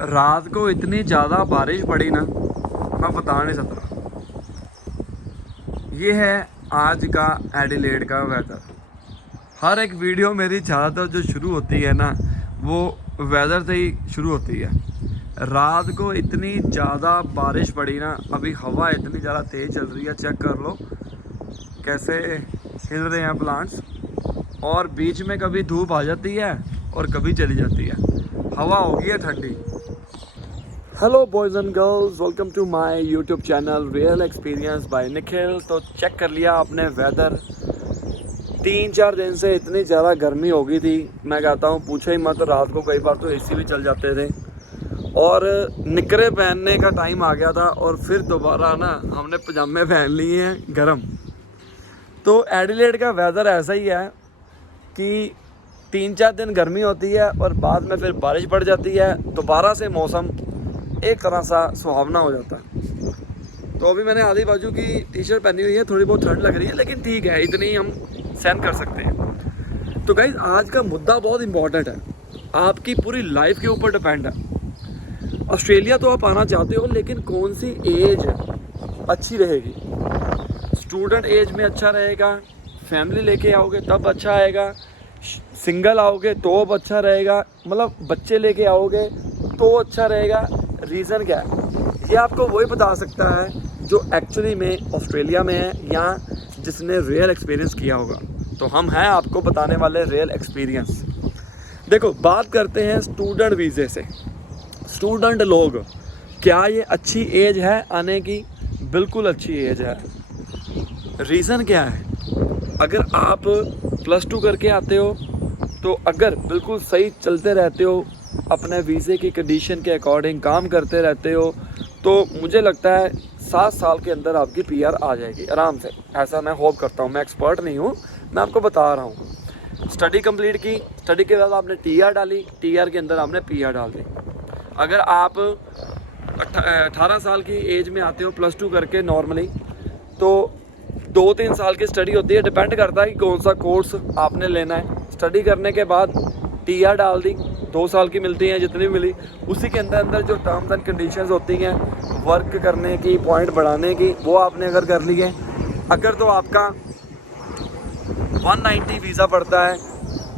रात को इतनी ज़्यादा बारिश पड़ी ना, मैं बता नहीं सकता। ये है आज का एडिलेड का वेदर। हर एक वीडियो मेरी ज़्यादातर जो शुरू होती है ना, वो वेदर से ही शुरू होती है। रात को इतनी ज़्यादा बारिश पड़ी ना, अभी हवा इतनी ज़्यादा तेज़ चल रही है, चेक कर लो कैसे हिल रहे हैं प्लांट्स। और बीच में कभी धूप आ जाती है और कभी चली जाती है, हवा हो गई है ठंडी। Hello boys and girls, welcome to my YouTube channel real experience by Nikhil. तो चेक कर लिया आपने वेदर। 3-4 दिन से इतनी ज़्यादा गर्मी हो गई थी, मैं कहता हूँ पूछो ही मत। रात को कई बार तो एसी भी चल जाते थे और निकरे पहनने का टाइम आ गया था और फिर दोबारा ना हमने पजामे पहन लिए हैं गरम। तो एडिलेड का वेदर ऐसा ही है कि 3-4 दिन गर्मी होती है और बाद में फिर बारिश पड़ जाती है, दोबारा से मौसम एक तरह सा सुहावना हो जाता है। तो अभी मैंने आधी बाजू की टी शर्ट पहनी हुई है, थोड़ी बहुत ठंड लग रही है लेकिन ठीक है, इतनी हम सहन कर सकते हैं। तो गाइस, आज का मुद्दा बहुत इंपॉर्टेंट है, आपकी पूरी लाइफ के ऊपर डिपेंड है। ऑस्ट्रेलिया तो आप आना चाहते हो, लेकिन कौन सी एज अच्छी रहेगी? स्टूडेंट एज में अच्छा रहेगा, फैमिली लेके आओगे तब अच्छा आएगा, सिंगल आओगे तो अब अच्छा रहेगा, मतलब बच्चे लेके आओगे तो अच्छा रहेगा। रीज़न क्या है? ये आपको वही बता सकता है जो एक्चुअली में ऑस्ट्रेलिया में है या जिसने रियल एक्सपीरियंस किया होगा। तो हम हैं आपको बताने वाले रियल एक्सपीरियंस। देखो, बात करते हैं स्टूडेंट वीज़े से। स्टूडेंट लोग, क्या ये अच्छी एज है आने की? बिल्कुल अच्छी एज है। रीज़न क्या है? अगर आप +2 करके आते हो तो अगर बिल्कुल सही चलते रहते हो, अपने वीज़े की कंडीशन के अकॉर्डिंग काम करते रहते हो, तो मुझे लगता है 7 साल के अंदर आपकी PR आ जाएगी आराम से। ऐसा मैं होप करता हूँ। मैं एक्सपर्ट नहीं हूँ, मैं आपको बता रहा हूँ। स्टडी कंप्लीट की, स्टडी के बाद आपने TR डाली, TR के अंदर आपने PR डाल दी। अगर आप 18 साल की एज में आते हो +2 करके नॉर्मली, तो 2-3 साल की स्टडी होती है। डिपेंड करता है कि कौन सा कोर्स आपने लेना है। स्टडी करने के बाद TR डाल दी, 2 साल की मिलती हैं जितनी मिली। उसी के अंदर जो टर्म्स एंड कंडीशंस होती हैं वर्क करने की, पॉइंट बढ़ाने की, वो आपने अगर कर लिए। अगर तो आपका 190 वीज़ा पड़ता है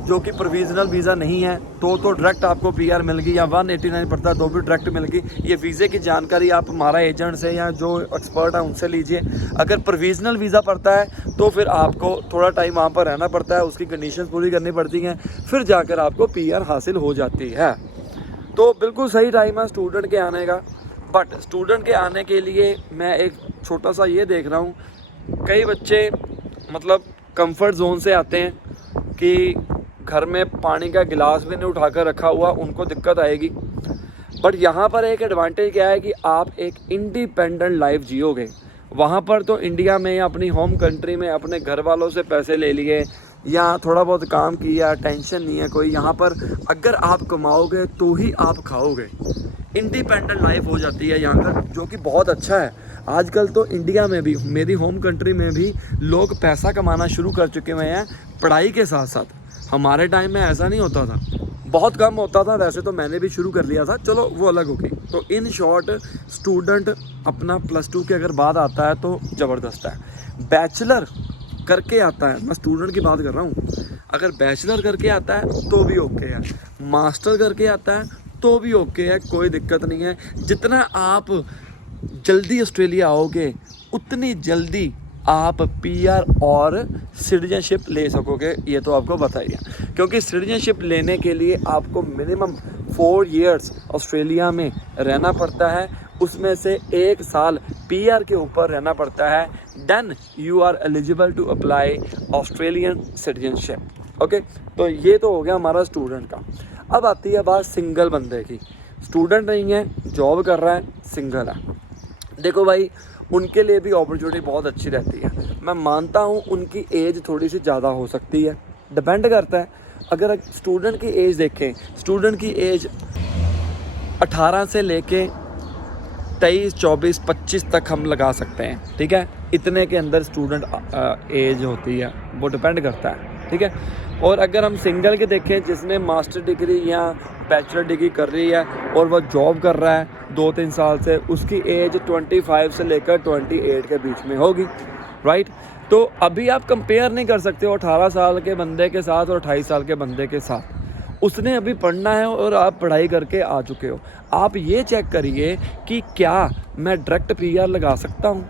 जो कि प्रोविजनल वीज़ा नहीं है, तो डायरेक्ट आपको PR मिल गई, या 189 पड़ता है तो भी डायरेक्ट मिल गई। ये वीज़े की जानकारी आप हमारा एजेंट से या जो एक्सपर्ट है उनसे लीजिए। अगर प्रोविजनल वीज़ा पड़ता है तो फिर आपको थोड़ा टाइम वहाँ पर रहना पड़ता है, उसकी कंडीशंस पूरी करनी पड़ती हैं, फिर जाकर आपको PR हासिल हो जाती है। तो बिल्कुल सही टाइम है स्टूडेंट के आने का। बट स्टूडेंट के आने के लिए मैं एक छोटा सा ये देख रहा हूँ, कई बच्चे मतलब कंफर्ट जोन से आते हैं कि घर में पानी का गिलास भी नहीं उठाकर रखा हुआ, उनको दिक्कत आएगी। बट यहाँ पर एक एडवांटेज क्या है कि आप एक इंडिपेंडेंट लाइफ जियोगे। वहाँ पर तो इंडिया में या अपनी होम कंट्री में अपने घर वालों से पैसे ले लिए या थोड़ा बहुत काम किया, टेंशन नहीं है कोई। यहाँ पर अगर आप कमाओगे तो ही आप खाओगे। इंडिपेंडेंट लाइफ हो जाती है यहाँ पर, जो कि बहुत अच्छा है। आजकल तो इंडिया में भी, मेरी होम कंट्री में भी लोग पैसा कमाना शुरू कर चुके हुए हैं पढ़ाई के साथ साथ। हमारे टाइम में ऐसा नहीं होता था, बहुत कम होता था। वैसे तो मैंने भी शुरू कर लिया था, चलो वो अलग हो गई। तो इन शॉर्ट, स्टूडेंट अपना +2 के अगर बाद आता है तो ज़बरदस्त है। बैचलर करके आता है, मैं स्टूडेंट की बात कर रहा हूँ, अगर बैचलर करके आता है तो भी ओके है, मास्टर करके आता है तो भी ओके है, कोई दिक्कत नहीं है। जितना आप जल्दी ऑस्ट्रेलिया आओगे उतनी जल्दी आप PR और सिटीजनशिप ले सकोगे, ये तो आपको बताइए। क्योंकि सिटीजनशिप लेने के लिए आपको मिनिमम 4 इयर्स ऑस्ट्रेलिया में रहना पड़ता है, उसमें से 1 साल PR के ऊपर रहना पड़ता है। Then you are eligible to apply Australian citizenship. Okay, तो ये तो हो गया हमारा स्टूडेंट का। अब आती है बात सिंगल बंदे की। स्टूडेंट नहीं है, जॉब कर रहा है, सिंगल है। देखो भाई, उनके लिए भी अपॉर्चुनिटी बहुत अच्छी रहती है। मैं मानता हूँ उनकी एज थोड़ी सी ज़्यादा हो सकती है, डिपेंड करता है। अगर स्टूडेंट की एज देखें, स्टूडेंट की एज 18 से लेके 23, 24, 25 तक हम लगा सकते हैं, ठीक है। इतने के अंदर स्टूडेंट एज होती है, वो डिपेंड करता है, ठीक है। और अगर हम सिंगल के देखें, जिसने मास्टर डिग्री या बैचलर डिग्री कर रही है और वह जॉब कर रहा है 2-3 साल से, उसकी एज 25 से लेकर 28 के बीच में होगी, राइट। तो अभी आप कंपेयर नहीं कर सकते हो 18 साल के बंदे के साथ और 28 साल के बंदे के साथ। उसने अभी पढ़ना है और आप पढ़ाई करके आ चुके हो। आप ये चेक करिए कि क्या मैं डायरेक्ट पीआर लगा सकता हूँ।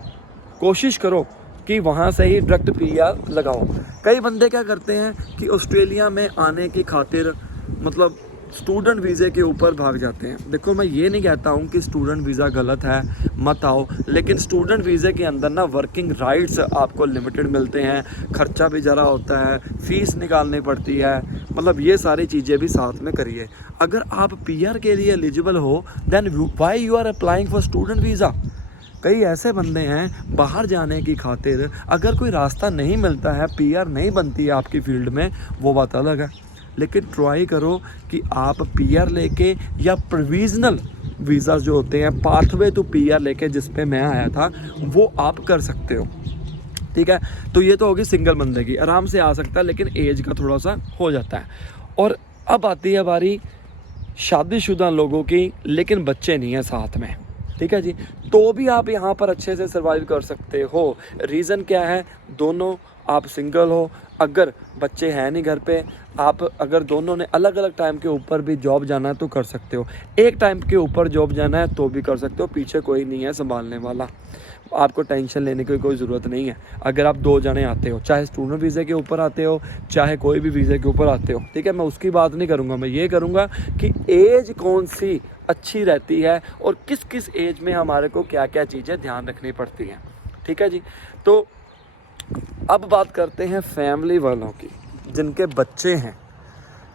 कोशिश करो कि वहाँ से ही डायरेक्ट पीआर लगाओ। कई बंदे क्या करते हैं कि ऑस्ट्रेलिया में आने की खातिर मतलब स्टूडेंट वीज़े के ऊपर भाग जाते हैं। देखो मैं ये नहीं कहता हूँ कि स्टूडेंट वीज़ा गलत है, मत आओ, लेकिन स्टूडेंट वीज़े के अंदर ना वर्किंग राइट्स आपको लिमिटेड मिलते हैं, खर्चा भी ज़रा होता है, फ़ीस निकालनी पड़ती है, मतलब ये सारी चीज़ें भी साथ में करिए। अगर आप पीआर के लिए एलिजिबल हो then why you are applying for student visa. कई ऐसे बंदे हैं बाहर जाने की खातिर अगर कोई रास्ता नहीं मिलता है, पीआर नहीं बनती है आपकी फील्ड में, वो बात अलग है, लेकिन ट्राई करो कि आप पीआर लेके या प्रोविजनल वीज़ा जो होते हैं पाथवे टू पीआर लेके, जिस पे मैं आया था, वो आप कर सकते हो, ठीक है। तो ये तो होगी सिंगल बंदे की, आराम से आ सकता है, लेकिन एज का थोड़ा सा हो जाता है। और अब आती है बारी शादीशुदा लोगों की, लेकिन बच्चे नहीं हैं साथ में, ठीक है जी, तो भी आप यहाँ पर अच्छे से सर्वाइव कर सकते हो। रीज़न क्या है, दोनों आप सिंगल हो, अगर बच्चे हैं नहीं घर पे, आप अगर दोनों ने अलग अलग टाइम के ऊपर भी जॉब जाना है तो कर सकते हो, एक टाइम के ऊपर जॉब जाना है तो भी कर सकते हो, पीछे कोई नहीं है संभालने वाला, आपको टेंशन लेने की कोई ज़रूरत नहीं है। अगर आप 2 जने आते हो, चाहे स्टूडेंट वीज़े के ऊपर आते हो, चाहे कोई भी वीज़े के ऊपर आते हो, ठीक है, मैं उसकी बात नहीं करूँगा, मैं ये करूँगा कि एज कौन सी अच्छी रहती है और किस किस एज में हमारे को क्या क्या चीज़ें ध्यान रखनी पड़ती हैं, ठीक है जी। तो अब बात करते हैं फैमिली वालों की जिनके बच्चे हैं।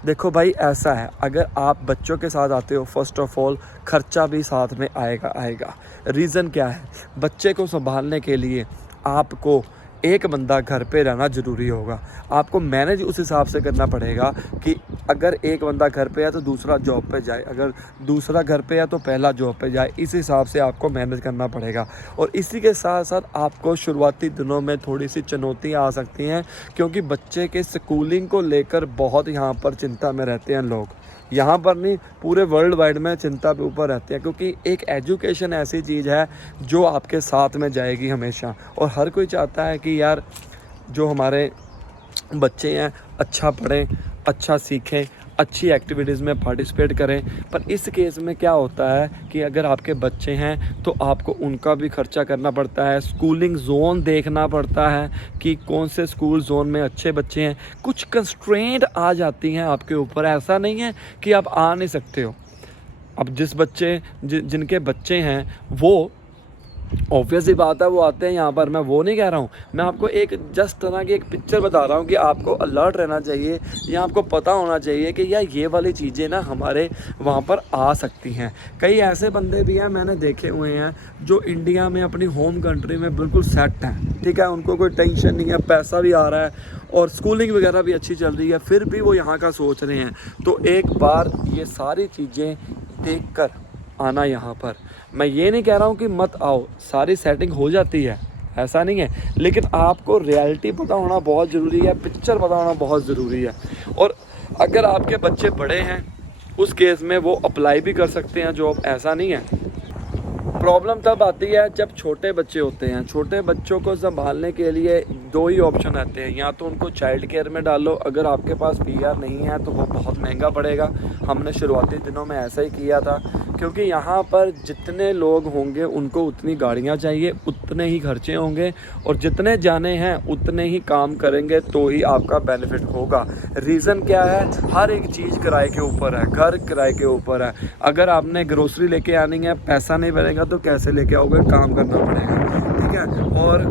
देखो भाई ऐसा है, अगर आप बच्चों के साथ आते हो, फर्स्ट ऑफ ऑल खर्चा भी साथ में आएगा। रीज़न क्या है, बच्चे को संभालने के लिए आपको एक बंदा घर पे रहना ज़रूरी होगा, आपको मैनेज उस हिसाब से करना पड़ेगा कि अगर एक बंदा घर पे है तो दूसरा जॉब पे जाए, अगर दूसरा घर पे है तो पहला जॉब पे जाए, इस हिसाब से आपको मैनेज करना पड़ेगा। और इसी के साथ साथ आपको शुरुआती दिनों में थोड़ी सी चुनौतियाँ आ सकती हैं, क्योंकि बच्चे के स्कूलिंग को लेकर बहुत यहाँ पर चिंता में रहते हैं लोग, यहाँ पर नहीं पूरे वर्ल्ड वाइड में चिंता पे ऊपर रहते हैं, क्योंकि एक एजुकेशन ऐसी चीज़ है जो आपके साथ में जाएगी हमेशा। और हर कोई चाहता है कि यार जो हमारे बच्चे हैं अच्छा पढ़ें, अच्छा सीखें, अच्छी एक्टिविटीज़ में पार्टिसिपेट करें। पर इस केस में क्या होता है कि अगर आपके बच्चे हैं तो आपको उनका भी खर्चा करना पड़ता है, स्कूलिंग जोन देखना पड़ता है कि कौन से स्कूल जोन में अच्छे बच्चे हैं, कुछ कंस्ट्रेंट आ जाती हैं आपके ऊपर। ऐसा नहीं है कि आप आ नहीं सकते हो। अब जिनके बच्चे हैं वो ऑब्वियस ही बात है वो आते हैं यहाँ पर, मैं वो नहीं कह रहा हूँ, मैं आपको एक जस्ट तरह की एक पिक्चर बता रहा हूँ कि आपको अलर्ट रहना चाहिए या आपको पता होना चाहिए कि यार ये वाली चीज़ें ना हमारे वहाँ पर आ सकती हैं। कई ऐसे बंदे भी हैं मैंने देखे हुए हैं जो इंडिया में अपनी होम कंट्री में बिल्कुल सेट हैं, ठीक है, उनको कोई टेंशन नहीं है, पैसा भी आ रहा है और स्कूलिंग वगैरह भी अच्छी चल रही है, फिर भी वो यहाँ का सोच रहे हैं। तो एक बार ये सारी चीज़ें देख कर आना यहाँ पर। मैं ये नहीं कह रहा हूँ कि मत आओ, सारी सेटिंग हो जाती है, ऐसा नहीं है, लेकिन आपको रियलिटी पता होना बहुत ज़रूरी है, पिक्चर पता होना बहुत ज़रूरी है। और अगर आपके बच्चे बड़े हैं उस केस में वो अप्लाई भी कर सकते हैं जॉब, ऐसा नहीं है। प्रॉब्लम तब आती है जब छोटे बच्चे होते हैं। छोटे बच्चों को संभालने के लिए 2 ही ऑप्शन रहते हैं, या तो उनको चाइल्ड केयर में डालो, अगर आपके पास पीआर नहीं है तो वो बहुत महंगा पड़ेगा। हमने शुरुआती दिनों में ऐसा ही किया था, क्योंकि यहाँ पर जितने लोग होंगे उनको उतनी गाड़ियाँ चाहिए, उतने ही खर्चे होंगे, और जितने जाने हैं उतने ही काम करेंगे तो ही आपका बेनिफिट होगा। रीज़न क्या है, हर एक चीज़ किराए के ऊपर है, घर किराए के ऊपर है। अगर आपने ग्रोसरी लेके आनी है, पैसा नहीं बनेगा तो कैसे लेके आओगे, काम करना पड़ेगा, ठीक है। और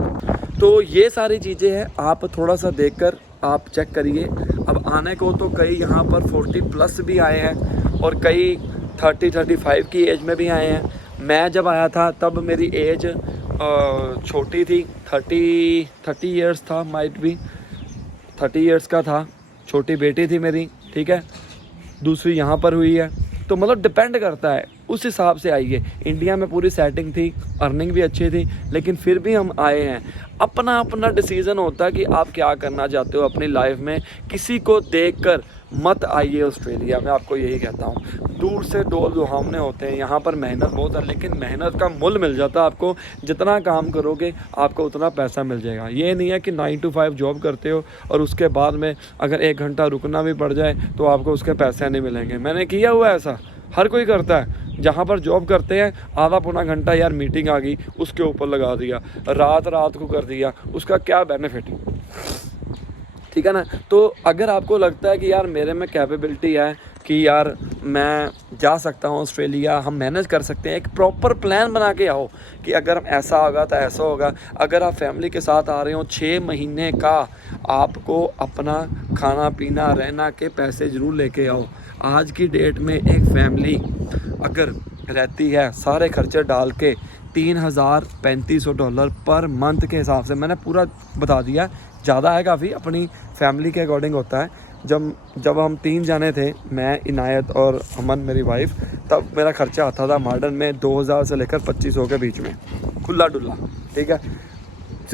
तो ये सारी चीज़ें हैं, आप थोड़ा सा देखकर आप चेक करिए। अब आने को तो कई यहाँ पर 40+ भी आए हैं और कई 30-35 की एज में भी आए हैं। मैं जब आया था तब मेरी एज छोटी थी, 30 ईयर्स था, माइट भी 30 ईयर्स का था, छोटी बेटी थी मेरी, ठीक है, दूसरी यहाँ पर हुई है। तो मतलब डिपेंड करता है, उस हिसाब से आइए। इंडिया में पूरी सेटिंग थी, अर्निंग भी अच्छी थी, लेकिन फिर भी हम आए हैं। अपना अपना डिसीज़न होता है कि आप क्या करना चाहते हो अपनी लाइफ में। किसी को देखकर मत आइए ऑस्ट्रेलिया में, आपको यही कहता हूँ। दूर से डोल दुहावने होते हैं, यहाँ पर मेहनत बहुत है, लेकिन मेहनत का मूल मिल जाता है आपको। जितना काम करोगे आपको उतना पैसा मिल जाएगा। ये नहीं है कि 9 to 5 जॉब करते हो और उसके बाद में अगर 1 घंटा रुकना भी पड़ जाए तो आपको उसके पैसे नहीं मिलेंगे। मैंने किया हुआ ऐसा, हर कोई करता है। जहाँ पर जॉब करते हैं आधा पौना घंटा यार मीटिंग आ गई उसके ऊपर लगा दिया, रात को कर दिया, उसका क्या बेनिफिट, ठीक है ना। तो अगर आपको लगता है कि यार मेरे में कैपेबिलिटी है कि यार मैं जा सकता हूँ ऑस्ट्रेलिया, हम मैनेज कर सकते हैं, एक प्रॉपर प्लान बना के आओ कि अगर ऐसा होगा तो ऐसा होगा। अगर आप फैमिली के साथ आ रहे हो 6 महीने का आपको अपना खाना पीना रहना के पैसे ज़रूर लेके आओ। आज की डेट में एक फैमिली अगर रहती है सारे खर्चे डाल के $3,3500 पर मंथ के हिसाब से, मैंने पूरा बता दिया, ज़्यादा है काफ़ी, अपनी फैमिली के अकॉर्डिंग होता है। जब हम 3 जाने थे, मैं, इनायत और अमन मेरी वाइफ, तब मेरा खर्चा आता था मॉडर्न में 2000 से लेकर 2500 के बीच में, खुला डुल्ला, ठीक है।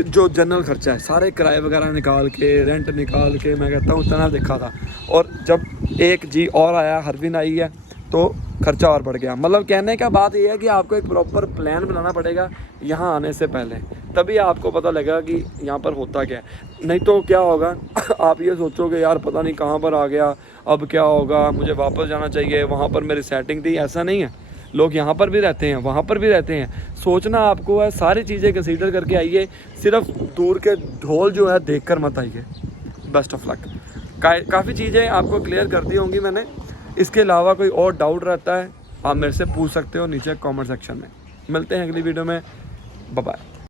जो जनरल खर्चा है सारे किराए वगैरह निकाल के, रेंट निकाल के, मैं कहता हूँ इतना देखा था। और जब एक जी और आया, हरविन आई है, तो खर्चा और बढ़ गया। मतलब कहने का बात यह है कि आपको एक प्रॉपर प्लान बनाना पड़ेगा यहाँ आने से पहले, तभी आपको पता लगेगा कि यहाँ पर होता क्या है। नहीं तो क्या होगा आप ये सोचोगे यार पता नहीं कहाँ पर आ गया, अब क्या होगा, मुझे वापस जाना चाहिए, वहाँ पर मेरी सेटिंग थी। ऐसा नहीं है, लोग यहाँ पर भी रहते हैं, वहाँ पर भी रहते हैं। सोचना आपको है, सारी चीज़ें कंसीडर करके आइए, सिर्फ दूर के ढोल जो है देख कर मत आइए। Best of luck. काफ़ी चीज़ें आपको क्लियर कर दी होंगी मैंने। इसके अलावा कोई और डाउट रहता है आप मेरे से पूछ सकते हो नीचे कमेंट सेक्शन में। मिलते हैं अगली वीडियो में, बाय बाय।